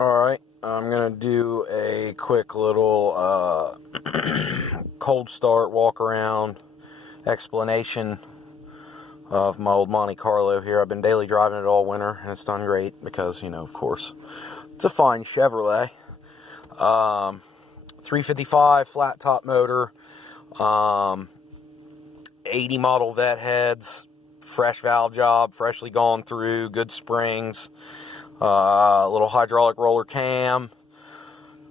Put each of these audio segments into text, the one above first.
Alright, I'm going to do a quick little cold start, walk around, explanation of my old Monte Carlo here. I've been daily driving it all winter, and it's done great because, you know, of course, it's a fine Chevrolet. 355 flat top motor, 80 model Vette heads, fresh valve job, freshly gone through, good springs. Little hydraulic roller cam,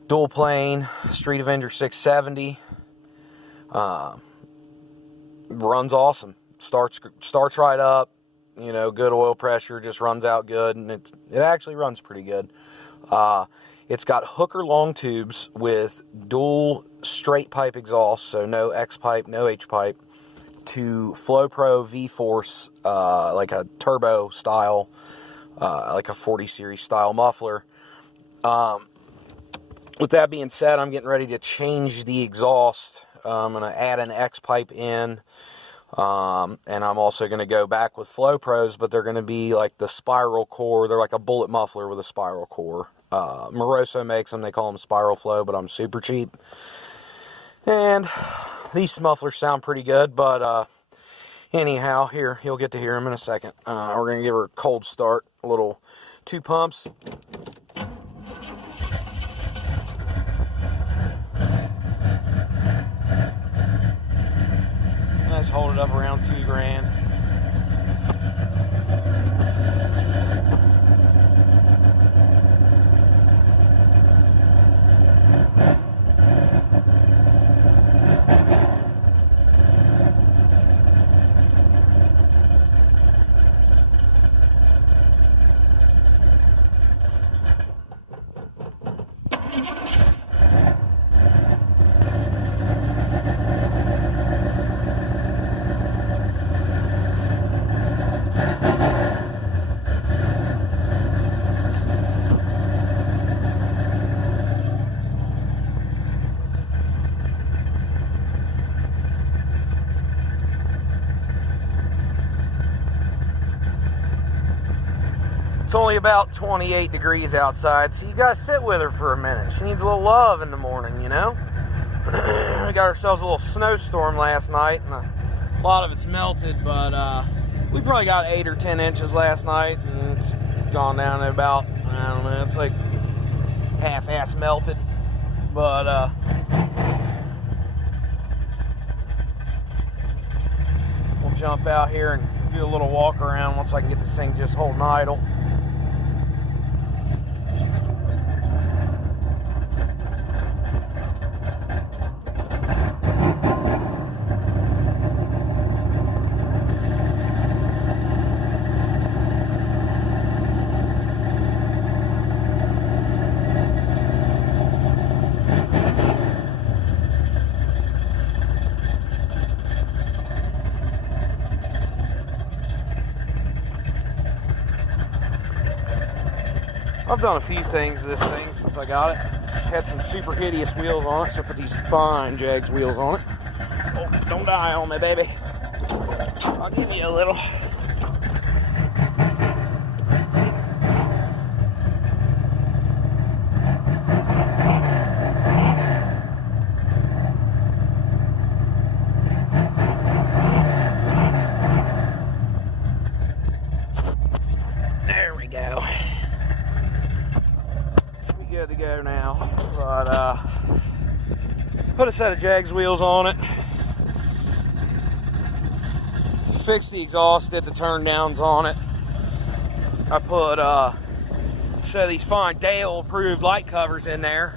dual plane, Street Avenger 670. Runs awesome. Starts right up. You know, good oil pressure, just runs out good, and it actually runs pretty good. It's got hooker long tubes with dual straight pipe exhaust, so no X pipe, no H pipe, to FlowPro V-Force, like a turbo style. Like a 40 series style muffler. With that being said, I'm getting ready to change the exhaust. I'm going to add an X pipe in, and I'm also going to go back with FlowPros, but they're going to be like the spiral core. They're like a bullet muffler with a spiral core. Moroso makes them. They call them Spiral Flow, but I'm super cheap. And these mufflers sound pretty good, but anyhow, here, you'll get to hear them in a second. We're going to give her a cold start. A little 2 pumps. Let's hold it up around 2 grand. It's only about 28 degrees outside, so you gotta sit with her for a minute. She needs a little love in the morning, you know? We got ourselves a little snowstorm last night, and a lot of it's melted, but we probably got 8 or 10 inches last night, and it's gone down to about, I don't know, it's like half-ass melted, but we'll jump out here and do a little walk around once I can get this thing just holding idle. I've done a few things to this thing since I got it. Had some super hideous wheels on it, so I put these fine Jags wheels on it. Oh, don't die on me, baby. I'll give you a little. There we go. Good to go now, but put a set of Jags wheels on it, fix the exhaust, did the turn downs on it. I put a set of these fine Dale approved light covers in there,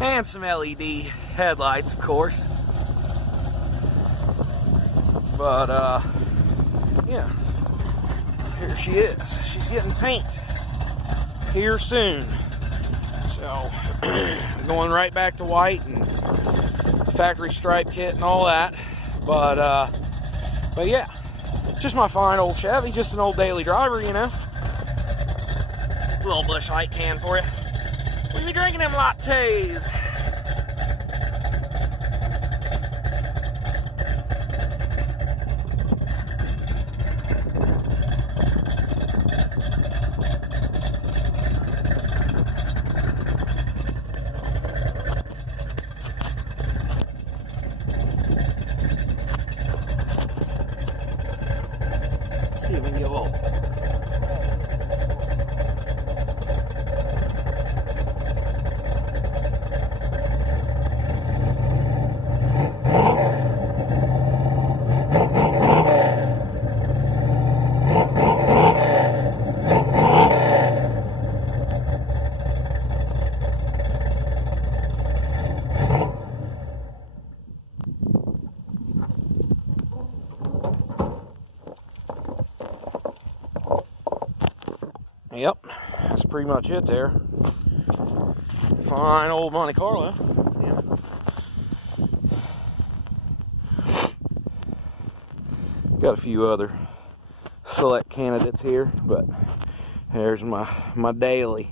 and some LED headlights, of course. But yeah, here she is. She's getting paint here soon. So, going right back to white and factory stripe kit and all that. But yeah, just my fine old Chevy, just an old daily driver, you know. A little Busch Light can for you. We be drinking them lattes. that's pretty much it there. Fine old Monte Carlo. Yeah. Got a few other select candidates here, but there's my daily.